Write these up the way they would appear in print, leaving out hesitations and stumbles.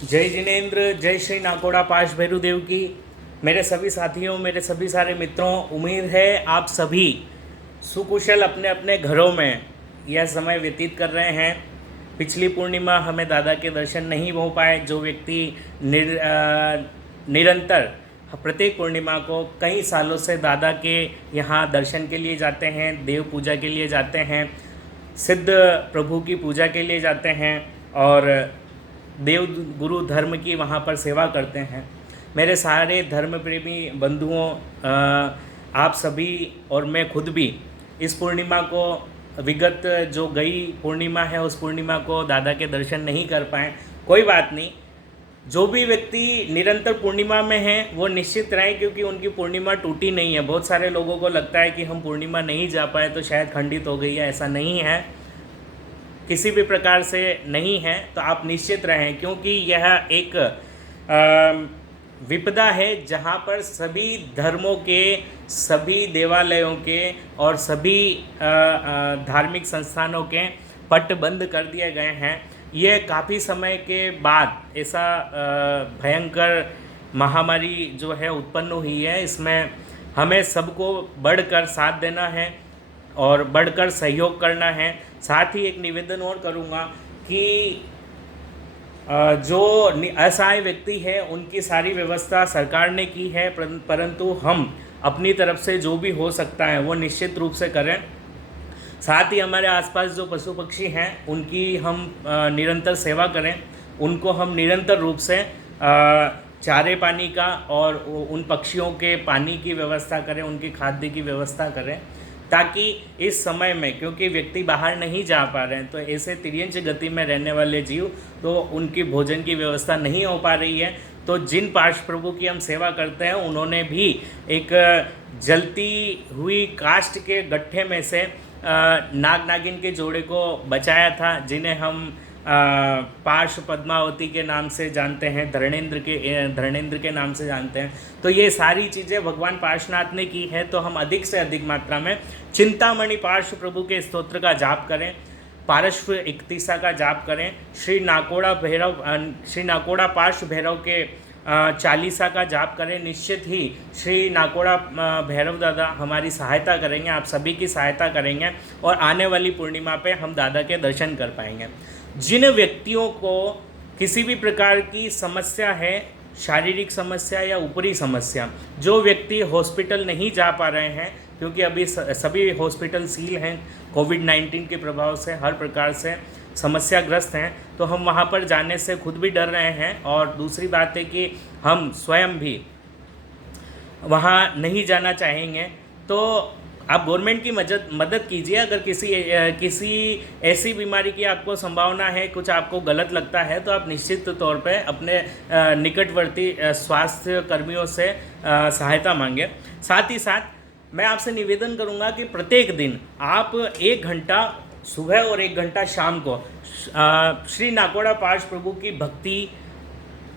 जय जिनेन्द्र, जय श्री नाकोड़ा पाश भैरू देव की। मेरे सभी साथियों, मेरे सभी सारे मित्रों, उम्मीद है आप सभी सुकुशल अपने अपने घरों में यह समय व्यतीत कर रहे हैं। पिछली पूर्णिमा हमें दादा के दर्शन नहीं हो पाए। जो व्यक्ति निरंतर प्रत्येक पूर्णिमा को कई सालों से दादा के यहाँ दर्शन के लिए जाते हैं, देव पूजा के लिए जाते हैं, सिद्ध प्रभु की पूजा के लिए जाते हैं और देव गुरु धर्म की वहाँ पर सेवा करते हैं। मेरे सारे धर्म प्रेमी बंधुओं, आप सभी और मैं खुद भी इस पूर्णिमा को, विगत जो गई पूर्णिमा है उस पूर्णिमा को दादा के दर्शन नहीं कर पाए। कोई बात नहीं, जो भी व्यक्ति निरंतर पूर्णिमा में हैं वो निश्चित रहें, क्योंकि उनकी पूर्णिमा टूटी नहीं है। बहुत सारे लोगों को लगता है कि हम पूर्णिमा नहीं जा पाए तो शायद खंडित हो गई है। ऐसा नहीं है, किसी भी प्रकार से नहीं है। तो आप निश्चित रहें, क्योंकि यह एक विपदा है जहाँ पर सभी धर्मों के, सभी देवालयों के और सभी धार्मिक संस्थानों के पट बंद कर दिए गए हैं। ये काफ़ी समय के बाद ऐसा भयंकर महामारी जो है उत्पन्न हुई है। इसमें हमें सबको बढ़कर साथ देना है और बढ़कर सहयोग करना है। साथ ही एक निवेदन और करूँगा कि जो असहाय व्यक्ति है उनकी सारी व्यवस्था सरकार ने की है, परंतु हम अपनी तरफ से जो भी हो सकता है वो निश्चित रूप से करें। साथ ही हमारे आसपास जो पशु पक्षी हैं उनकी हम निरंतर सेवा करें, उनको हम निरंतर रूप से चारे पानी का और उन पक्षियों के पानी की व्यवस्था करें, उनकी खाद्य की व्यवस्था करें, ताकि इस समय में, क्योंकि व्यक्ति बाहर नहीं जा पा रहे हैं, तो ऐसे तिर्यंच गति में रहने वाले जीव, तो उनकी भोजन की व्यवस्था नहीं हो पा रही है। तो जिन पार्ष प्रभु की हम सेवा करते हैं उन्होंने भी एक जलती हुई काष्ठ के गट्ठे में से नाग नागिन के जोड़े को बचाया था, जिन्हें हम पार्श पद्मावती के नाम से जानते हैं, धरणेंद्र के नाम से जानते हैं। तो ये सारी चीज़ें भगवान पार्श्वनाथ ने की है। तो हम अधिक से अधिक मात्रा में चिंतामणि पार्श्व प्रभु के स्तोत्र का जाप करें, पार्श्व 31 का जाप करें, श्री नाकोड़ा पार्श्व भैरव के 40 का जाप करें। निश्चित ही श्री नाकोड़ा भैरव दादा हमारी सहायता करेंगे, आप सभी की सहायता करेंगे और आने वाली पूर्णिमा पे हम दादा के दर्शन कर पाएंगे। जिन व्यक्तियों को किसी भी प्रकार की समस्या है, शारीरिक समस्या या ऊपरी समस्या, जो व्यक्ति हॉस्पिटल नहीं जा पा रहे हैं, क्योंकि अभी सभी हॉस्पिटल सील हैं, कोविड-19 के प्रभाव से हर प्रकार से समस्याग्रस्त हैं, तो हम वहाँ पर जाने से खुद भी डर रहे हैं। और दूसरी बात है कि हम स्वयं भी वहाँ नहीं जाना चाहेंगे। तो आप गवर्नमेंट की मदद कीजिए। अगर किसी ऐसी बीमारी की आपको संभावना है, कुछ आपको गलत लगता है, तो आप निश्चित तौर पे अपने निकटवर्ती स्वास्थ्य कर्मियों से सहायता मांगे। साथ ही साथ मैं आपसे निवेदन करूंगा कि प्रत्येक दिन आप 1 घंटा सुबह और 1 घंटा शाम को श्री नाकोड़ा पार्श प्रभु की भक्ति,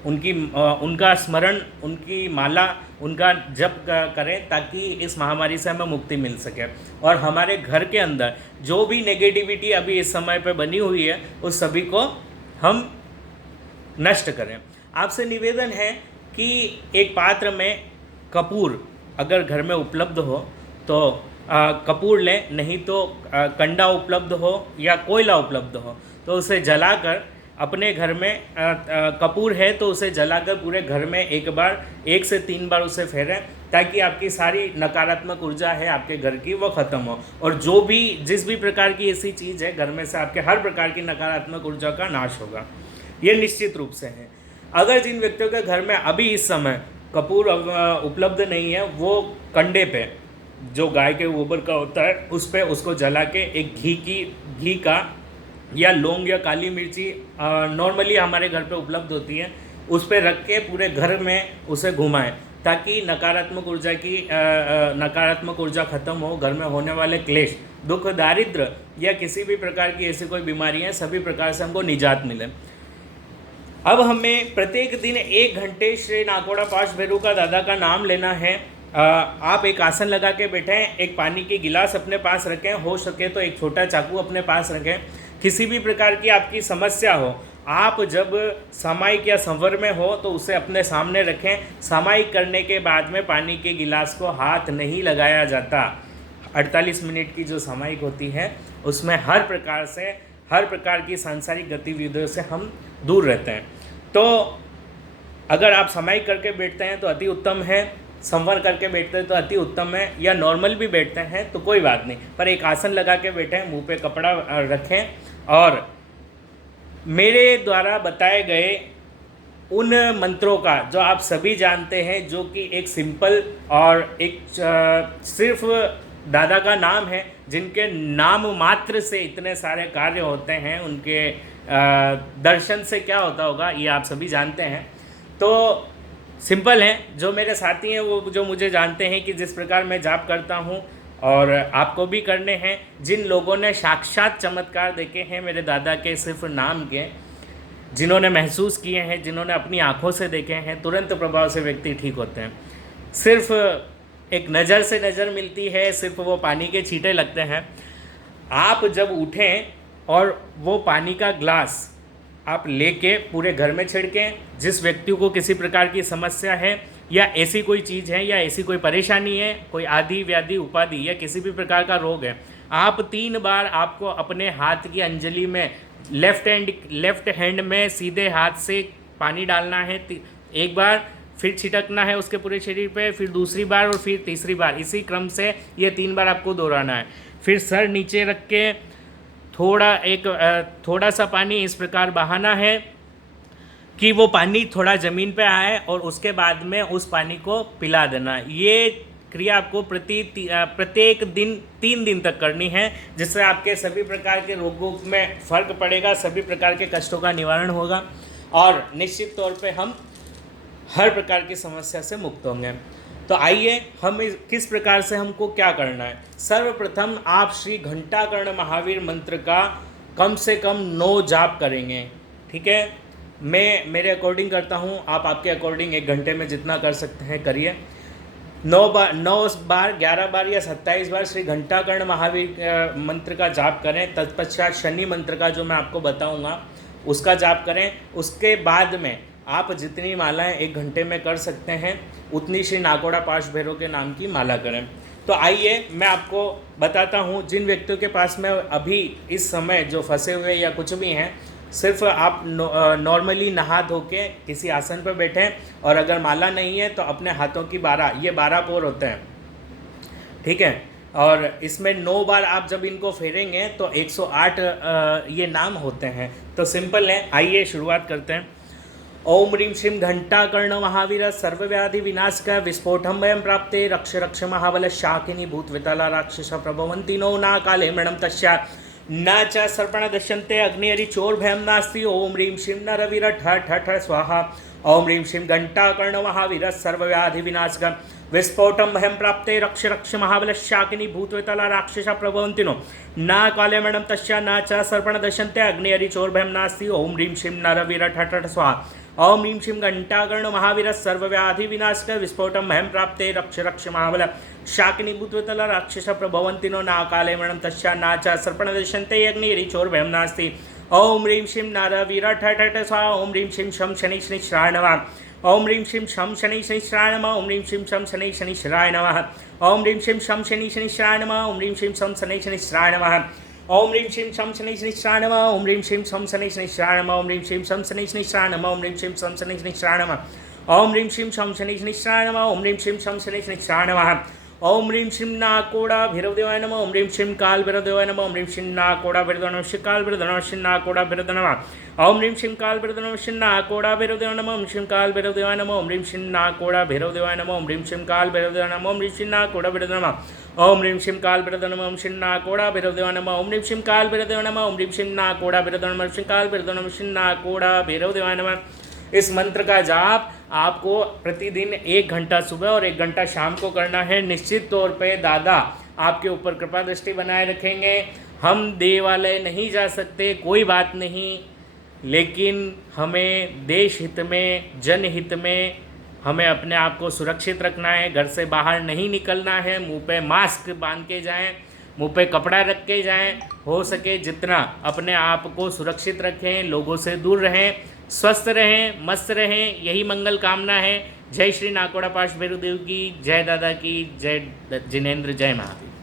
उनका स्मरण, उनकी माला, उनका जप करें, ताकि इस महामारी से हमें मुक्ति मिल सके और हमारे घर के अंदर जो भी नेगेटिविटी अभी इस समय पे बनी हुई है उस सभी को हम नष्ट करें। आपसे निवेदन है कि एक पात्र में कपूर अगर घर में उपलब्ध हो तो कपूर लें, नहीं तो कंडा उपलब्ध हो या कोयला उपलब्ध हो तो उसे जलाकर अपने घर में, कपूर है तो उसे जलाकर पूरे घर में 1 से 3 बार उसे फेरें, ताकि आपकी सारी नकारात्मक ऊर्जा है आपके घर की वो ख़त्म हो। और जिस भी प्रकार की ऐसी चीज़ है घर में से, आपके हर प्रकार की नकारात्मक ऊर्जा का नाश होगा, ये निश्चित रूप से है। अगर जिन व्यक्तियों के घर में अभी इस समय कपूर उपलब्ध नहीं है, वो कंडे पे जो गाय के गोबर का होता है उस पर उसको जला के एक घी का या लौंग या काली मिर्ची नॉर्मली हमारे घर पे उपलब्ध होती है, उस पर रख के पूरे घर में उसे घुमाएं, ताकि नकारात्मक ऊर्जा खत्म हो। घर में होने वाले क्लेश, दुख, दारिद्र या किसी भी प्रकार की ऐसी कोई बीमारी है, सभी प्रकार से हमको निजात मिले। अब हमें प्रत्येक दिन 1 घंटे श्री नाकोड़ा पार्श भैरू का दादा का नाम लेना है। आप एक आसन लगा के बैठें, एक पानी की गिलास अपने पास रखें, हो सके तो एक छोटा चाकू अपने पास रखें। किसी भी प्रकार की आपकी समस्या हो, आप जब सामायिक या संवर में हो तो उसे अपने सामने रखें। सामायिक करने के बाद में पानी के गिलास को हाथ नहीं लगाया जाता। 48 मिनट की जो सामायिक होती है उसमें हर प्रकार की सांसारिक गतिविधियों से हम दूर रहते हैं। तो अगर आप सामायिक करके बैठते हैं तो अति उत्तम है, संवर करके बैठते हैं तो अति उत्तम है, या नॉर्मल भी बैठते हैं तो कोई बात नहीं, पर एक आसन लगा के बैठें, मुंह पे कपड़ा रखें और मेरे द्वारा बताए गए उन मंत्रों का जो आप सभी जानते हैं, जो कि एक सिंपल और एक सिर्फ दादा का नाम है, जिनके नाम मात्र से इतने सारे कार्य होते हैं, उनके दर्शन से क्या होता होगा ये आप सभी जानते हैं। तो सिंपल हैं, जो मेरे साथी हैं वो जो मुझे जानते हैं कि जिस प्रकार मैं जाप करता हूँ और आपको भी करने हैं। जिन लोगों ने साक्षात चमत्कार देखे हैं मेरे दादा के सिर्फ नाम के, जिन्होंने महसूस किए हैं, जिन्होंने अपनी आँखों से देखे हैं, तुरंत प्रभाव से व्यक्ति ठीक होते हैं। सिर्फ एक नज़र से नज़र मिलती है, सिर्फ वो पानी के छींटे लगते हैं। आप जब उठें और वो पानी का ग्लास आप लेके पूरे घर में छिड़कें। जिस व्यक्ति को किसी प्रकार की समस्या है या ऐसी कोई चीज़ है या ऐसी कोई परेशानी है, कोई आदि व्याधि उपाधि या किसी भी प्रकार का रोग है, आप 3 बार आपको अपने हाथ की अंजलि में लेफ्ट हैंड में सीधे हाथ से पानी डालना है। एक बार फिर छिटकना है उसके पूरे शरीर पे, फिर दूसरी बार और फिर तीसरी बार, इसी क्रम से ये 3 बार आपको दोहराना है। फिर सर नीचे रख के थोड़ा सा पानी इस प्रकार बहाना है कि वो पानी थोड़ा ज़मीन पे आए और उसके बाद में उस पानी को पिला देना। ये क्रिया आपको प्रत्येक दिन 3 दिन तक करनी है, जिससे आपके सभी प्रकार के रोगों में फ़र्क पड़ेगा, सभी प्रकार के कष्टों का निवारण होगा और निश्चित तौर पे हम हर प्रकार की समस्या से मुक्त होंगे। तो आइए हम किस प्रकार से हमको क्या करना है। सर्वप्रथम आप श्री घंटाकर्ण महावीर मंत्र का कम से कम 9 जाप करेंगे। ठीक है, मैं मेरे अकॉर्डिंग करता हूँ, आप आपके अकॉर्डिंग 1 घंटे में जितना कर सकते हैं करिए। 9 बार 11 बार या 27 बार श्री घंटाकर्ण महावीर मंत्र का जाप करें। तत्पश्चात शनि मंत्र का जो मैं आपको बताऊँगा उसका जाप करें। उसके बाद में आप जितनी मालाएं 1 घंटे में कर सकते हैं उतनी श्री नाकोड़ा पाश भैरव के नाम की माला करें। तो आइए मैं आपको बताता हूँ, जिन व्यक्तियों के पास में अभी इस समय जो फंसे हुए या कुछ भी हैं, सिर्फ आप नॉर्मली नहा धो के किसी आसन पर बैठें और अगर माला नहीं है तो अपने हाथों की 12 पोर होते हैं। ठीक है, और इसमें 9 बार आप जब इनको फेरेंगे तो 108 ये नाम होते हैं। तो सिंपल है, आइए शुरुआत करते हैं। ओम ह्रीं श्रीं घंटाकर्ण महावीर सर्वव्याधि विनाशक विस्फोटम वयं प्राप्ते रक्ष रक्ष महाबल शाकिनी भूतवितला राक्षस प्रभवन्ति नो ना काले मृणं तस्या न च सर्पण दश्यन्ते अग्निहरि चोर भयं नास्ति। ओम ह्रीं श्रीं नरवीर ठ ठ ठ स्वाहा। ओम ह्रीं श्रीं घंटाकर्ण महावीर सर्वव्याधि विनाशक विस्फोटम भयं प्राप्ते रक्ष रक्ष महाबल शाकिनी भूतवितला राक्षस प्रभवन्ति नो न काले मृणं तस्या न च सर्पण दश्यन्ते अग्निहरि चोर भयं नास्ति। ओम ह्रीं श्रीं नरवीर ठ ठ ठ स्वाहा। ओम ह्रीं श्रीं घंटाकर्ण महावीर सर्वव्याधि विनाशक विस्फोटम भयं प्राप्ते रक्ष रक्ष महाबल शाकिनी भूतवितला राक्षस प्रभवन्ति नो न काले मृणं तस्या न च सर्पण दश्यन्ते अग्निहरि चोर भयं नास्ति। ओम ह्रीं श्रीं नरवीर ठ ठ ठ स्वाहा। ओम ह्रीं श्रीं शं शनि शनिश्चराय नमः। ओम ह्रीं श्रीं शं शनि शनिश्चराय नमः। ओम ह्रीं श्रीं शं शनि शनिश्चराय नमः। ओम ह्रीं श्रीं शं शनि शनिश्चराय नमः। ओम ह्रीं श्रीं शं शनि शनिश्चराय नमः। ओम ह्रीं श्रीं शं शनि शनिश्चराय नमः। ओम ह्रीं श्रीं शं शनि शनिश्चराय नमः। ओम ह्रीं श्रीं शं शनि शनिश्चराय नमः। ओम ह्रीं श्रीं शं शनि शनिश्चराय नमः। ओम ह्रीं श्रीं शं शनि शनिश्चराय नमः। ओम ह्रीं श्रीं शं शनि शनिश्चराय नमः। ओम ह्रीं श्रीं नाकोड़ा भैरवदेवाय नमः। ओम ह्रीं श्रीं काल भैरवदेवाय नमः। ओम ह्रीं श्रीं नाकोड़ा भैरवदेवाय नमः। श्री काल भैरवदेवाय नमः। श्री नाकोड़ा भैरवदेवाय नमः। ओम ह्रीं श्रीं काल भैरवदेवाय नमः। श्री नाकोड़ा भैरवदेवाय नमः। ओम श्रीं काल भैरवदेवाय नमः। ओम ह्रीं श्रीं नाकोड़ा भैरवदेवाय नमः। ओम ह्रीं श्रीं काल भैरवदेवाय नमः। ओम ह्रीं श्रीं नाकोड़ा भैरवदेवाय नमः। ओम ह्रीं श्रीं काल भैरवदेवाय नमः। ओम श्रीं नाकोड़ा भैरवदेवाय नमः। ओम ह्रीं श्रीं काल भैरवदेवाय नमः। ओम ह्रीं श्रीं नाकोड़ा भैरवदेवाय नमः। श्री काल भैरवदेवाय नमः। श्री नाकोड़ा भैरवदेवाय नमः। इस मंत्र का जाप आपको प्रतिदिन 1 घंटा सुबह और 1 घंटा शाम को करना है। निश्चित तौर पे दादा आपके ऊपर कृपा दृष्टि बनाए रखेंगे। हम देवालय नहीं जा सकते, कोई बात नहीं, लेकिन हमें देश हित में, जनहित में हमें अपने आप को सुरक्षित रखना है। घर से बाहर नहीं निकलना है, मुंह पे मास्क बांध के जाएं, मुंह पे कपड़ा रख के जाएं, हो सके जितना अपने आप को सुरक्षित रखें, लोगों से दूर रहें, स्वस्थ रहें, मस्त रहें, यही मंगल कामना है। जय श्री नाकोड़ा पाश भैरवदेव की, जय दादा की, जय जिनेन्द्र, जय महावीर।